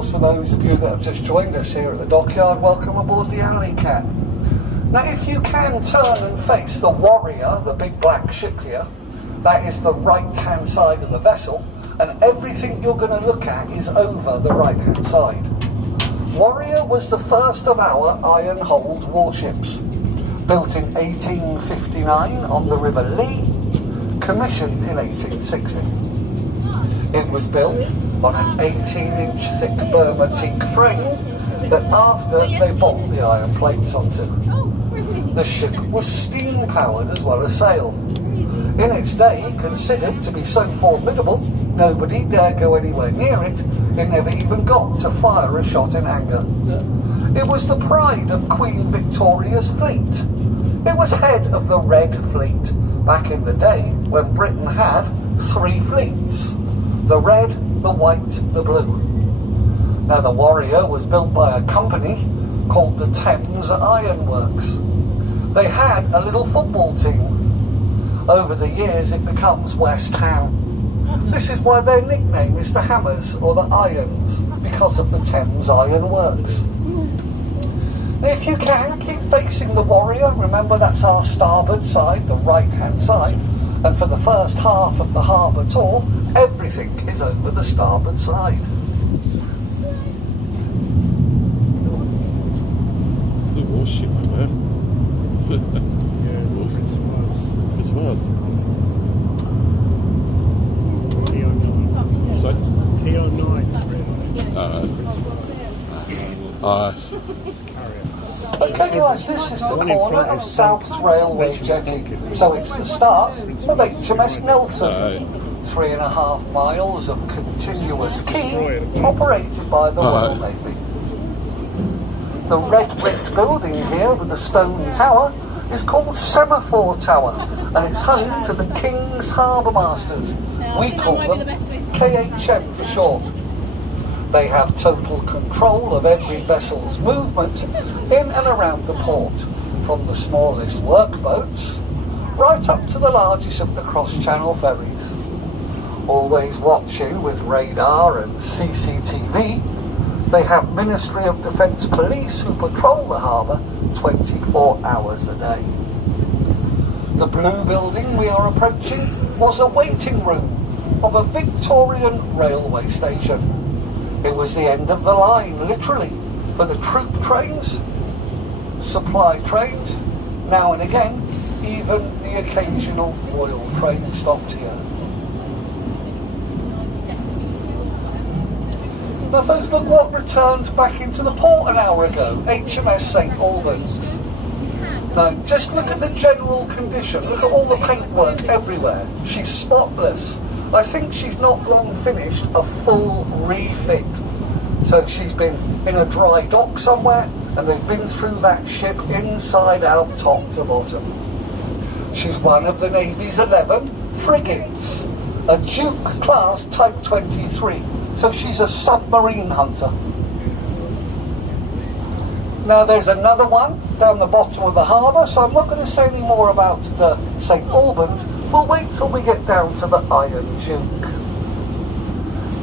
Wales. For those of you that have just joined us here at the dockyard, welcome aboard the Alley Cat. Now if you can turn and face the Warrior, the big black ship here, that is the right hand side of the vessel, and everything you're going to look at is over the right hand side. Warrior was the first of our iron-hulled warships, built in 1859 on the River Lee, commissioned in 1860. It was built on an 18-inch thick Burma teak frame that after they bolt the iron plates onto. The ship was steam-powered as well as sail. In its day, considered to be so formidable, nobody dare go anywhere near it. It never even got to fire a shot in anger. It was the pride of Queen Victoria's fleet. It was head of the Red Fleet, back in the day when Britain had 3 fleets. The red, the white, the blue. Now the Warrior was built by a company called the Thames Iron Works. They had a little football team. Over the years it becomes West Ham. This is why their nickname is the Hammers or the Irons, because of the Thames Iron Works. If you can, keep facing the Warrior. Remember, that's our starboard side, the right hand side. And for the first half of the harbour tour, everything is over the starboard side. Look, more ship over there. Yeah, Prince of Wales. Prince of Wales. So? Kilo 9. Okay guys, this is the corner of South's Railway Jetty, so it's the start of HMS Nelson. 3.5 miles of continuous quay operated by the Royal Navy. The red brick building here with the stone tower is called Semaphore Tower, and it's home to the King's Harbour Masters. We call them KHM for short. They have total control of every vessel's movement in and around the port, from the smallest workboats right up to the largest of the cross-channel ferries. Always watching with radar and CCTV, they have Ministry of Defence police who patrol the harbour 24 hours a day. The blue building we are approaching was a waiting room of a Victorian railway station. It was the end of the line, literally, for the troop trains, supply trains, now and again, even the occasional royal train stopped here. Now folks, look what returned back into the port an hour ago, HMS St Albans. Now just look at the general condition, look at all the paintwork everywhere. She's spotless. I think she's not long finished a full refit. So she's been in a dry dock somewhere, and they've been through that ship inside out, top to bottom. She's one of the Navy's 11 frigates, a Duke class Type 23, so she's a submarine hunter. Now there's another one down the bottom of the harbour, so I'm not going to say any more about the St Albans. We'll wait till we get down to the Iron Duke.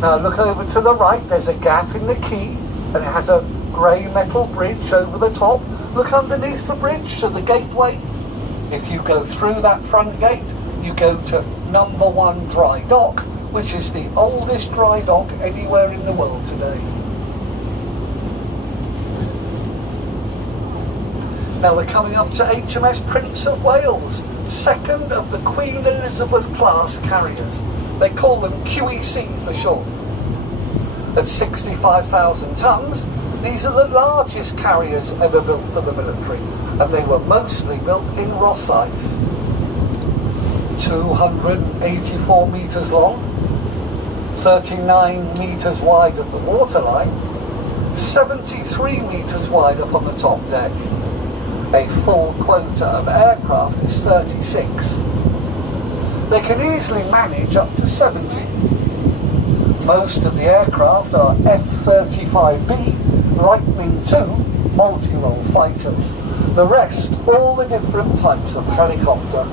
Now look over to the right, there's a gap in the quay, and it has a grey metal bridge over the top. Look underneath the bridge to the gateway. If you go through that front gate, you go to number 1 dry dock, which is the oldest dry dock anywhere in the world today. Now we're coming up to HMS Prince of Wales, second of the Queen Elizabeth class carriers. They call them QEC for short. At 65,000 tons, these are the largest carriers ever built for the military, and they were mostly built in Rosyth. 284 metres long, 39 metres wide at the waterline, 73 metres wide up on the top deck. A full quota of aircraft is 36. They can easily manage up to 70. Most of the aircraft are F-35B Lightning II multi-role fighters. The rest, all the different types of helicopter.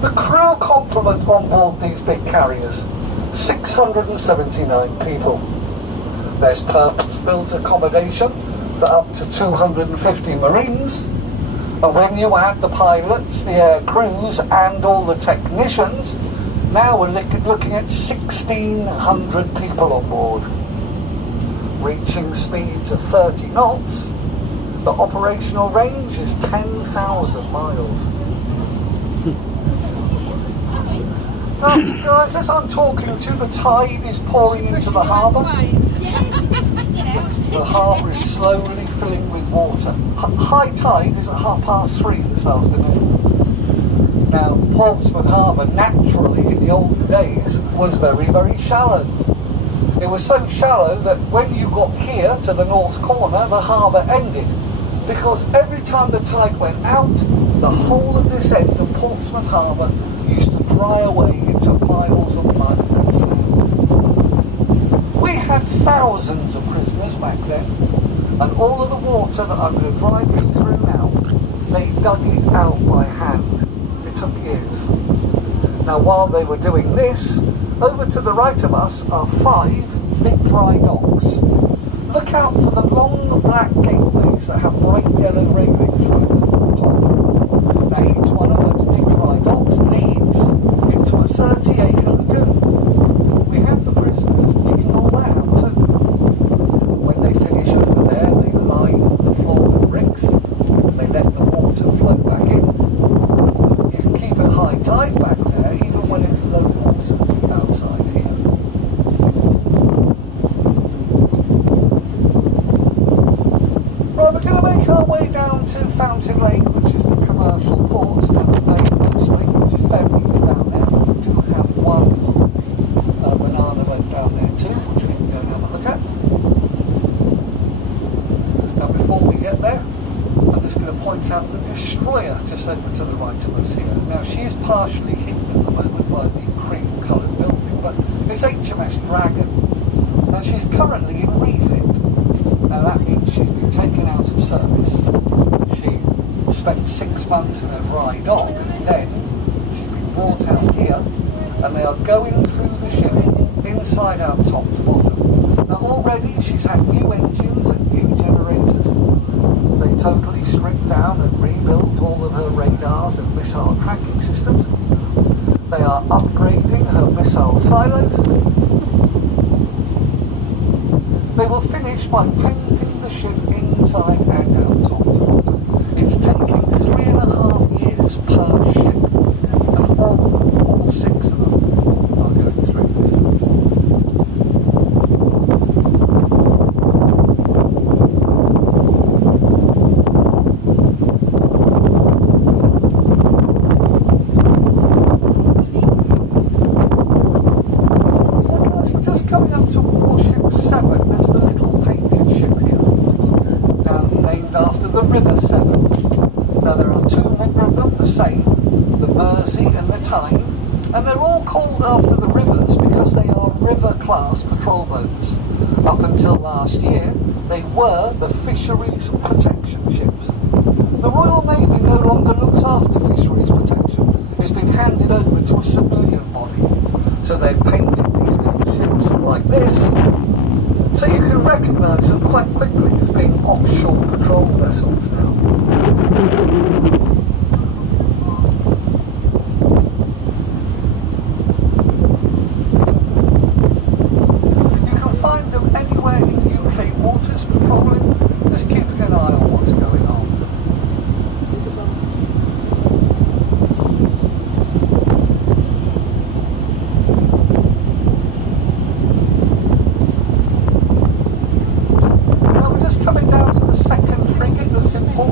The crew complement on board these big carriers. 679 people. There's purpose-built accommodation for up to 250 Marines, and when you add the pilots, the air crews, and all the technicians, now we're looking at 1,600 people on board. Reaching speeds of 30 knots, the operational range is 10,000 miles. Now, guys, as I'm talking to you, the tide is pouring into the harbour. The harbour is slowly filling with water. High tide is at 3:30 this afternoon. Now, Portsmouth Harbour, naturally, in the olden days, was very, very shallow. It was so shallow that when you got here to the north corner, the harbour ended. Because every time the tide went out, the whole of this end of Portsmouth Harbour used to dry away into miles of mud and sand. We had thousands of prisoners back then, and all of the water that I'm going to drive you through now, they dug it out by hand. It took years. Now, while they were doing this, over to the right of us are 5 big dry docks. Look out for the long black gateways that have bright yellow railings right at the top. Now, each one of those big dry docks leads into a 30-acre lagoon. We have the prisoners digging all that out too. When they finish over there, they line the floor with bricks. They let the water flow back in. You can keep it high tide back there, even when it's low water outside here. Right, we're going to make our way down to Fountain Lake, which is the commercial port. That's named, obviously, to ferries down there. We do have one banana boat down there too, which we can go and have a look at. Now, before we get there, I'm just going to point out the destroyer just over to the right of us here. Now, she is partially hidden at the moment by the cream-coloured building, but it's HMS Dragon. Now, she's currently in refit. Now, that means she's been taken out of service. She spent 6 months in a dry dock, and then she's been brought out here, and they are going through the ship inside out, top to bottom. Now, already she's had new engines and new generators. They totally stripped down and rebuilt all of her radars and missile tracking systems. They are upgrading her missile silos. They will finish by painting the ship inside and out, top to bottom. It's taking 3.5 years per ship, and all 6 of them are going through this. Just coming up to Warship 7, there's the little painted ship here, named after the River Severn. Now, there are 2 more of them, the same, the Mersey and the Tyne, and they're all called after the rivers because they are river-class patrol boats. Up until last year, they were the fisheries protection ships. The Royal Navy no longer looks after fisheries protection. It's been handed over to a civilian body, so they've painted these little ships like this, so you can recognise them quite quickly as being offshore patrol vessels now. You can find them anywhere in UK waters patrolling, just keeping an eye on what's going on.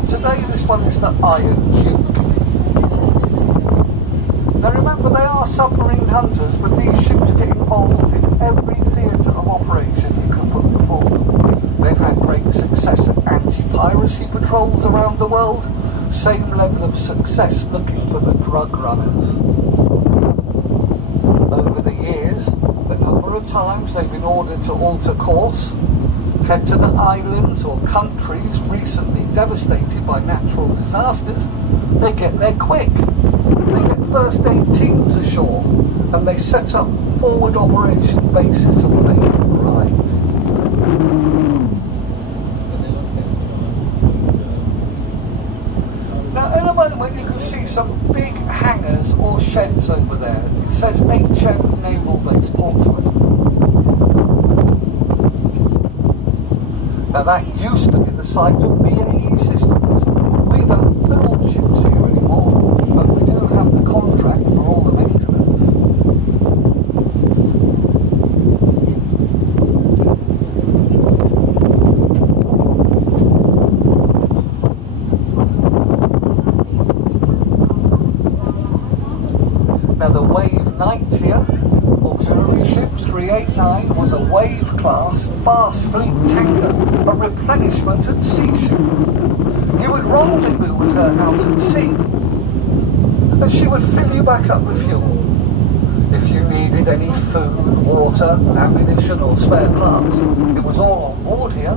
Today, this one is the Iron Duke. Now, remember, they are submarine hunters, but these ships get involved in every theatre of operation you can put before them. They've had great success at anti-piracy patrols around the world, same level of success looking for the drug runners. Over the years, a number of times they've been ordered to alter course, head to the islands or countries recently devastated by natural disasters, they get there quick. They get first aid teams ashore and they set up forward operation bases on the main arrives. Now in a moment you can see some big hangars or sheds over there. It says HM Naval Base Portsmouth. Now that used to be the site of BAE Systems. We don't build ships here anymore, but we do have the contract for all the maintenance. Now the Wave Knight here, auxiliary ships 389, was a Wave class fast fleet tanker, a replenishment at sea ship. You would rendezvous with her out at sea, and she would fill you back up with fuel. If you needed any food, water, ammunition or spare parts, it was all on board here.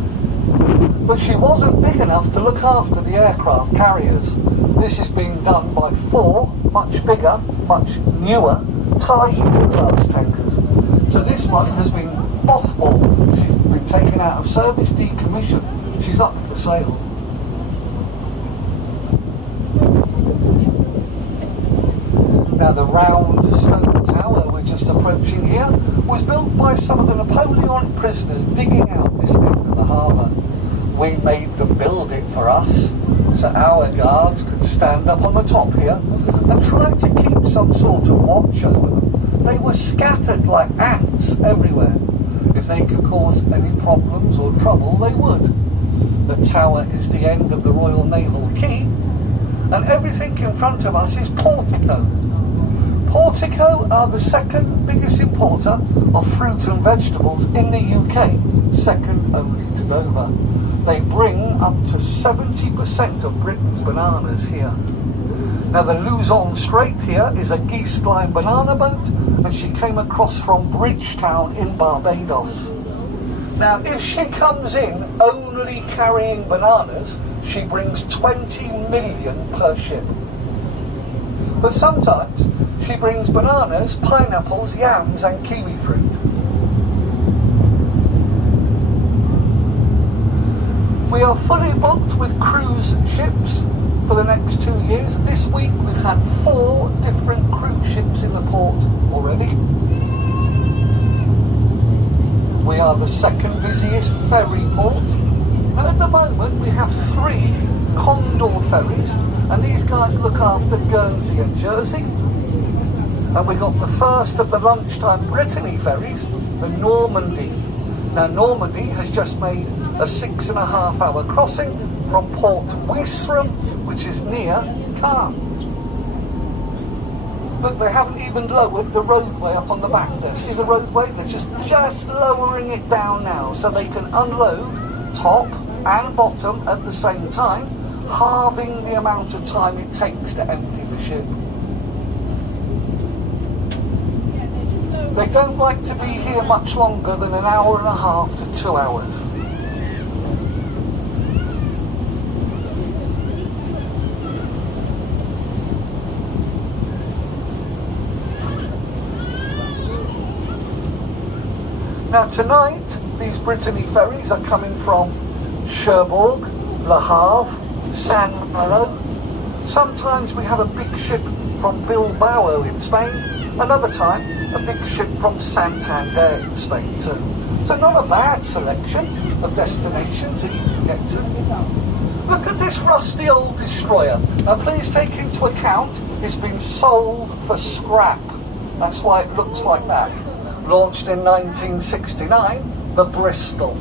But she wasn't big enough to look after the aircraft carriers. This is being done by 4 much bigger, much newer, Tide class tankers. So this one has been mothballed. She's been taken out of service, decommissioned. She's up for sale. Now the round stone tower we're just approaching here was built by some of the Napoleonic prisoners digging out this end of the harbour. We made them build it for us, so our guards could stand up on the top here and try to keep some sort of watch over them. They were scattered like ants everywhere. If they could cause any problems or trouble, they would. The tower is the end of the Royal Naval Quay, and everything in front of us is Portico. Portico are the second biggest importer of fruit and vegetables in the UK, second only to Dover. They bring up to 70% of Britain's bananas here. Now the Luzon Strait here is a geese-line banana boat, and she came across from Bridgetown in Barbados. Now if she comes in only carrying bananas, she brings 20 million per ship. But sometimes she brings bananas, pineapples, yams and kiwi fruit. We are fully booked with cruise ships for the next 2 years. This week we've had 4 different cruise ships in the port already. We are the second busiest ferry port. And at the moment we have 3 Condor ferries, and these guys look after Guernsey and Jersey. And we got the first of the lunchtime Brittany ferries, the Normandy. Now Normandy has just made a 6.5 hour crossing from Port Ouistreham, which is near Caen. But they haven't even lowered the roadway up on the back there. See the roadway? They're just lowering it down now so they can unload top and bottom at the same time, halving the amount of time it takes to empty the ship. They don't like to be here much longer than an hour and a half to 2 hours. Now tonight, these Brittany ferries are coming from Cherbourg, Le Havre, San Malo. Sometimes we have a big ship from Bilbao in Spain, another time a big ship from Santander in Spain too. So not a bad selection of destinations that you can get to. Look at this rusty old destroyer. Now please take into account it's been sold for scrap. That's why it looks like that. Launched in 1969, the Bristol,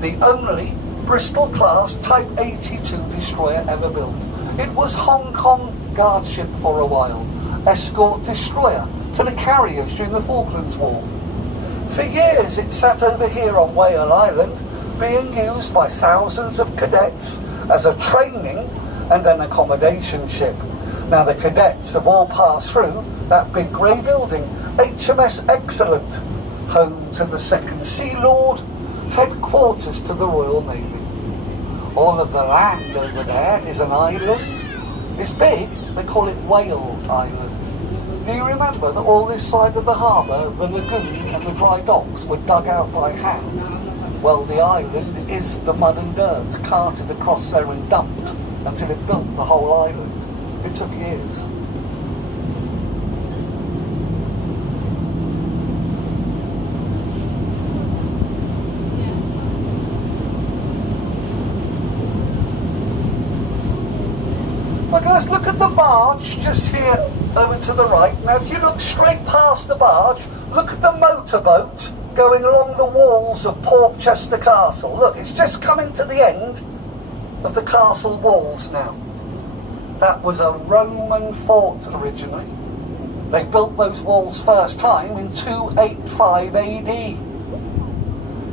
the only Bristol class Type 82 destroyer ever built. It was Hong Kong guard ship for a while, escort destroyer to the carriers during the Falklands War. For years it sat over here on Whale Island, being used by thousands of cadets as a training and an accommodation ship. Now the cadets have all passed through that big grey building, HMS Excellent, home to the 2nd Sea Lord, headquarters to the Royal Navy. All of the land over there is an island. It's big, they call it Whale Island. Do you remember that all this side of the harbour, the lagoon and the dry docks were dug out by hand? Well, the island is the mud and dirt carted across there and dumped until it built the whole island. It took years. Well guys, look at the barge just here over to the right. Now if you look straight past the barge, look at the motorboat going along the walls of Portchester Castle. Look, it's just coming to the end of the castle walls now. That was a Roman fort originally. They built those walls first time in 285 AD.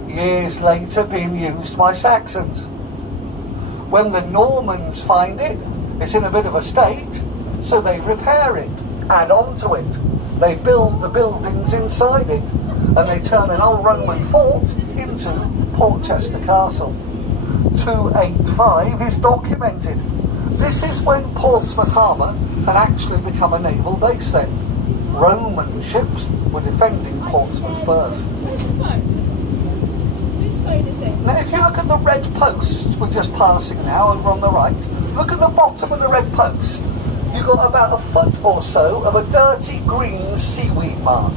Years later being used by Saxons. When the Normans find it, it's in a bit of a state, so they repair it, add on to it. They build the buildings inside it, and they turn an old Roman fort into Portchester Castle. 285 is documented. This is when Portsmouth Harbour had actually become a naval base then. Roman ships were defending Portsmouth first. Where's the phone? Whose phone is this? Now if you look at the red posts we're just passing now over on the right, look at the bottom of the red post. You've got about a foot or so of a dirty green seaweed mark.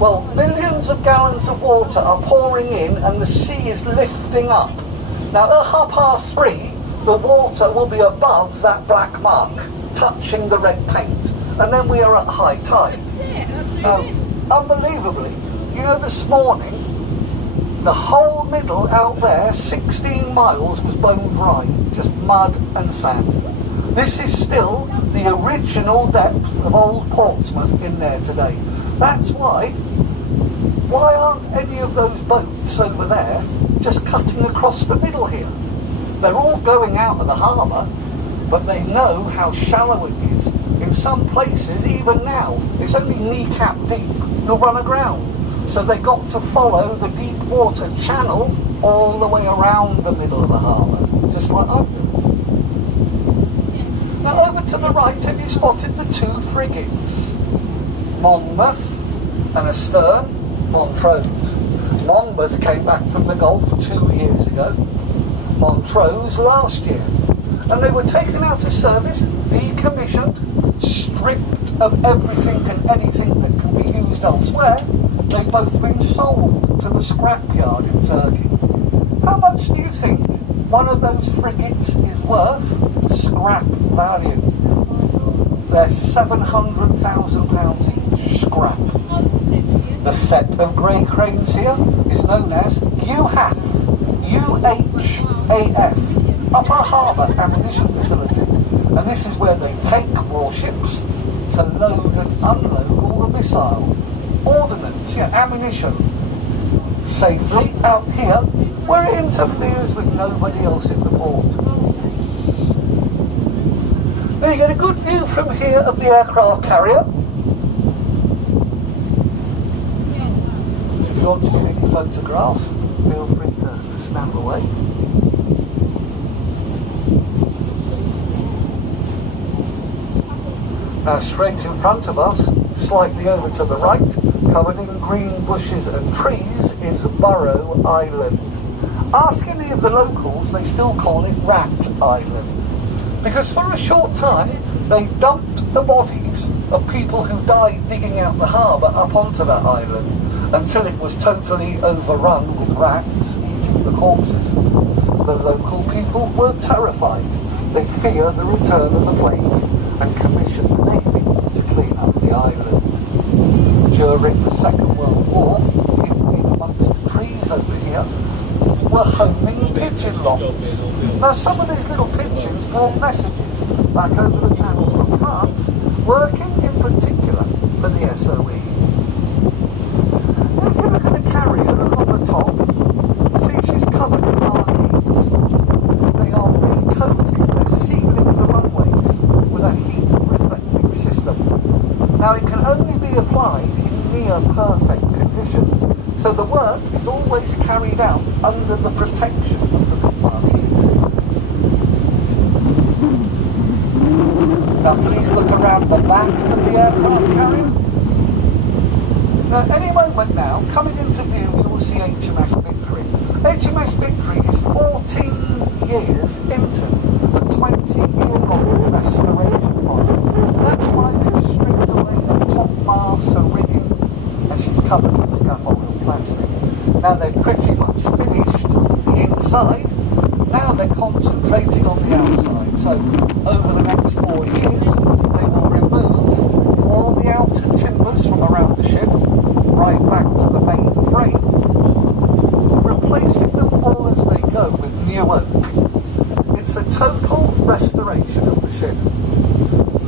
Well, millions of gallons of water are pouring in and the sea is lifting up. Now at 3:30, the water will be above that black mark, touching the red paint. And then we are at high tide. That's it. Now, unbelievably, you know, this morning, the whole middle out there, 16 miles, was blown dry. Just mud and sand. This is still the original depth of old Portsmouth in there today. That's why aren't any of those boats over there just cutting across the middle here? They're all going out of the harbour, but they know how shallow it is. In some places, even now, it's only kneecap deep. You'll run aground. So they got to follow the deep water channel all the way around the middle of the harbour, just like I've done. Now over to the right, have you spotted the two frigates? Monmouth and astern, Montrose. Monmouth came back from the Gulf 2 years ago, Montrose last year. And they were taken out of service, decommissioned, stripped of everything and anything that can be used elsewhere. They've both been sold to the scrapyard in Turkey. How much do you think one of those frigates is worth? Scrap value. They're £700,000 each. Scrap. The set of grey cranes here is known as UHAF. UHAF. Upper Harbour Ammunition Facility. And this is where they take warships to load and unload all the missile, ordnance, ammunition, safely out here where it interferes with nobody else in the port. Now you get a good view from here of the aircraft carrier. So if you want to get any photographs, feel free to snap away. Now straight in front of us, slightly over to the right, covered in green bushes and trees, is Burrow Island. Ask any of the locals, they still call it Rat Island. Because for a short time, they dumped the bodies of people who died digging out the harbour up onto that island, until it was totally overrun with rats eating the corpses. The local people were terrified. They feared the return of the plague and commissioned the Navy to clean up the island. During the Second World War, people in amongst the trees over here were homing pigeon lofts. Now some of these little pigeons brought messages back over the channel from France, working in particular for the SOE. Now if you look at the carrier, look on the top, see she's covered in marquees. They are recoating, they're sealing the runways with a heat reflecting system. Now it can only be applied in near perfect conditions, so So the work is always carried out under the protection of the big marquees. Now please look around the back of the aircraft carrier. Now any moment now, coming into view, you will see HMS Victory. HMS Victory is 14 years into a 20-year-long restoration project. That's why they've stripped away the top mast, her rigging, and she's covered with scaffold and plastic. Now they're pretty much finished the inside. Now they're concentrating on the outside. So over the next 4 years, they will remove all the outer timbers from around the ship, right back to the main frames, replacing them all as they go with new oak. It's a total restoration of the ship.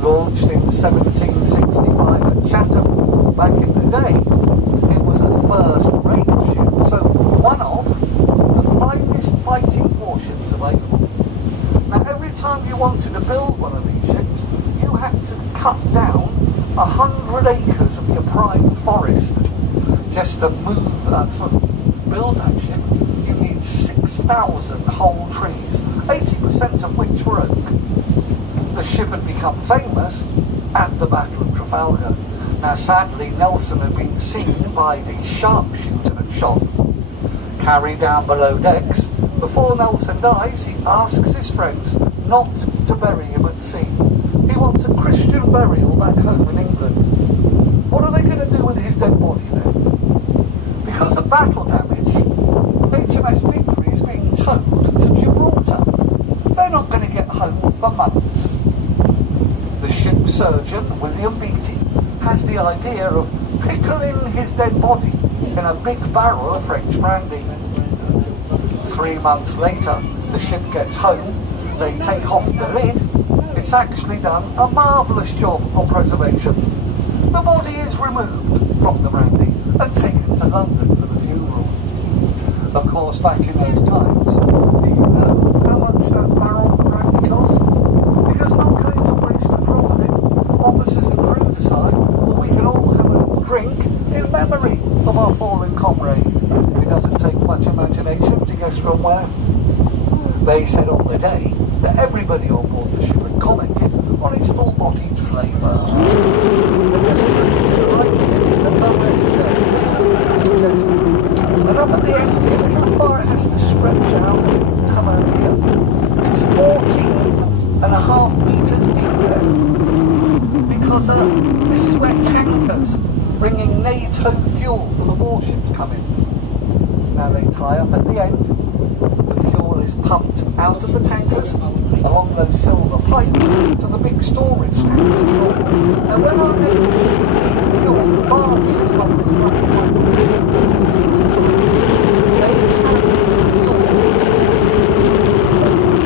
Launched in 1765 at Chatham, back in the day, it was a first-rate ship, so one of the finest fighting warships available. Now every time you wanted to build one of these ships, you had to cut down 100 acres of your prime forest just to build that ship. You need 6,000 whole trees, 80% of which were oak. The ship had become famous at the Battle of Trafalgar. Now sadly Nelson had been seen by the sharpshooter and shot, carried down below decks. Before Nelson dies, he asks his friends not to bury him at sea. He wants a Christian burial back home in England. What are they going to do with his dead body then? Because of battle damage, HMS Victory is being towed to Gibraltar. They're not going to get home for months. The ship's surgeon, William Beattie, has the idea of pickling his dead body in a big barrel of French brandy. 3 months later, the ship gets home, they take off the lid. It's actually done a marvellous job of preservation. The body is removed from the brandy and taken to London for the funeral. Of course, back in those times, do you know how much that barrel of brandy cost? Because not going to waste a drop of it, officers and crew decide, well, we can all have a little drink in memory of our fallen comrade. It doesn't take much imagination to guess from where. They said on the day that everybody on board the ship had commented on its full-bodied flavour. And just to the right here is the lower jetty. And up at the end here, look how far it has to stretch out and come out here. It's 14.5 metres deep there. Because this is where tankers bringing NATO fuel for the warships come in. Now they tie up at the end. The fuel is pumped out of the tankers along those silver pipes to the big storage tanks ashore. And when our navy need fuel, barges like this one, they carry the fuel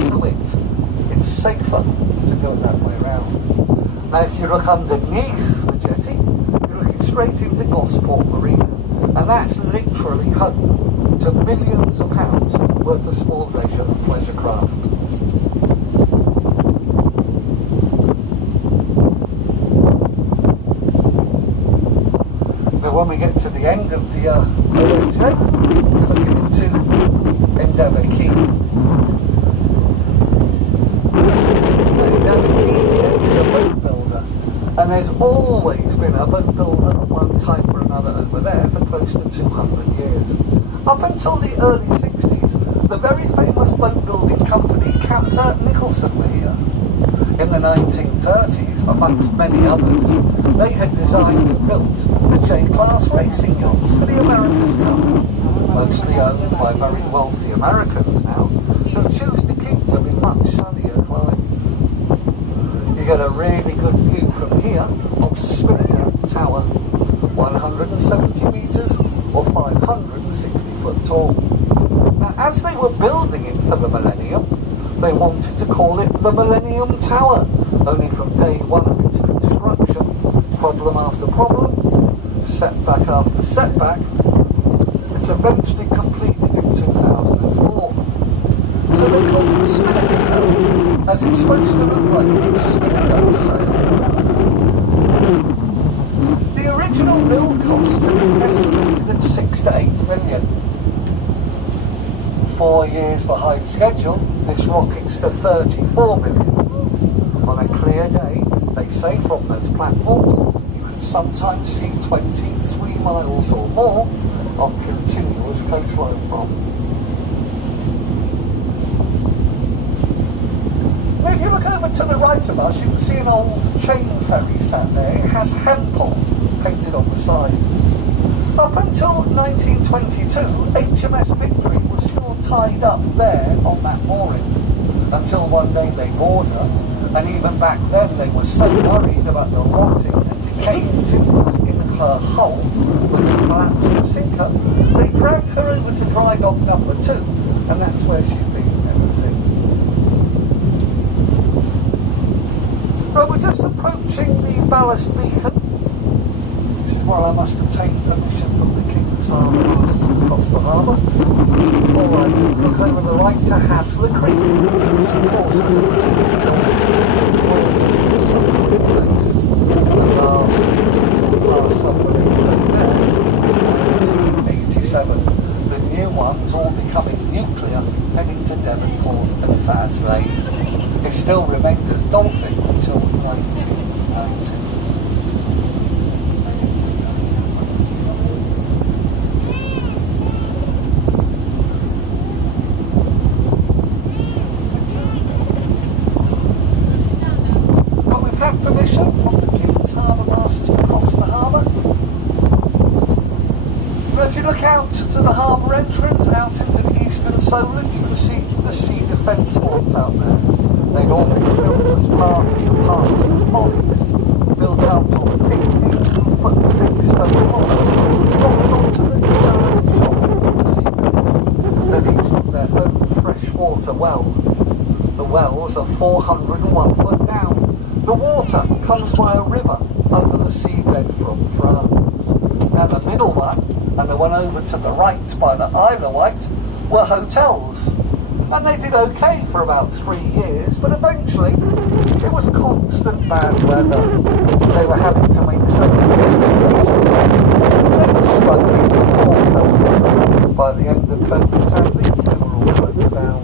to it. It's safer to go that way around. Now if you look underneath the jetty, you're looking straight into Gosport Marina, and that's literally home to millions of pounds worth of small leisure and pleasure craft. Now when we get to the end of the OJ, we're looking into Endeavour Quay. The Endeavour Quay here is a boat builder, and there's always been a boat builder of one type or another over there for close to 200 years. Up until the early 60s, the very famous boat building company Camper Nicholson were here. In the 1930s, amongst many others, they had designed and built the J-class racing yachts for the America's Cup, mostly owned by very wealthy Americans now, who choose to keep them in much sunnier climes. You get a really good view from here of Spinnaker Tower, 170 metres or 560 foot tall. Now, as they were building it for the Millennium, they wanted to call it the Millennium Tower, only from day one of its construction, problem after problem, setback after setback, it's eventually completed in 2004. So they called it Spinnaker Tower, as it's supposed to look like a spinnaker sail. The original build cost had been estimated at £6 to £8 of years behind schedule, this rockets to 34 million. On a clear day, they say from those platforms, you can sometimes see 23 miles or more of continuous coastline from. Now, if you look over to the right of us, you can see an old chain ferry sat there. It has Hempel painted on the side. Up until 1922, HMS Victory was still tied up there on that mooring, until one day they bored her, and even back then they were so worried about the rotting and decaying timbers in her hull that would collapse and sink her, they dragged her over to dry dock number 2, and that's where she's been ever since. Right, we're just approaching the ballast beacon. This is where I must obtain permission from the King's Harbour Masters to cross the harbour. Before I can look over the right to Hassler Creek, which of course was originally built for submarine base. The last submarines went there in 1987. The new ones, all becoming nuclear, heading to Devonport and Faslane. It still remained as Dolphin until 1990. But we've had permission from the King's Harbour Masters to cross the harbour. But if you look out to the harbour entrance, out into the eastern Solent, you can see the sea defence forts out there. They'd all been built as part of the parks and follies, built out of 15-foot thick stone blocks, dropped onto the narrow shop of the seabed. They've each got their own freshwater well. The wells are 401 foot down. The water comes by a river under the seabed from France. Now the middle one, and the one over to the right by the Isle of Wight, were hotels. And they did okay for about 3 years, but eventually it was constant bad weather. They were having to make so many reservations. They were struggling with water. By the end of COVID, sadly, they were all closed down.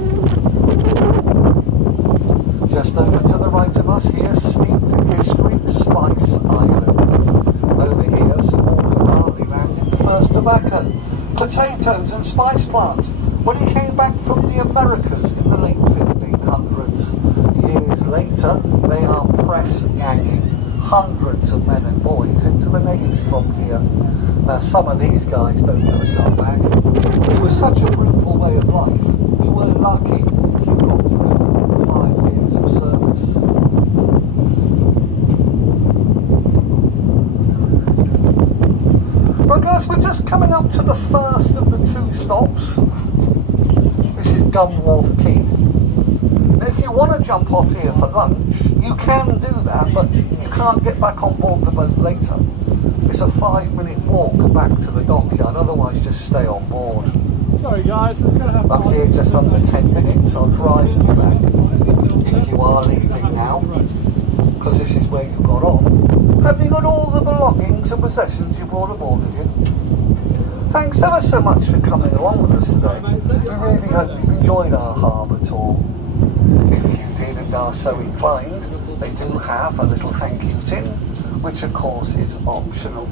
Just over to the right of us here, steeped in history, Spice Island. Over here, some water barley landed the first tobacco, potatoes and spice plants. When he came back from the Americas in the late 1500s, years later, they are press ganging hundreds of men and boys into the Navy from here. Now, some of these guys don't ever come back. It was such a brutal way of life. You were lucky if you got through 5 years of service. But guys, we're just coming up to the first of the 2 stops. This is Gunwharf Quay. Now, if you want to jump off here for lunch, you can do that, but you can't get back on board the boat later. It's a 5-minute walk back to the dockyard, otherwise just stay on board. Sorry guys, it's going to have I'm here just under 10 minutes, I'll drive you back if you are leaving now, because this is where you got on. Have you got all the belongings and possessions you brought aboard with you? Thanks ever so much for coming along with us today. We really hope you enjoyed our harbour tour. If you did and are so inclined, they do have a little thank you tin, which of course is optional.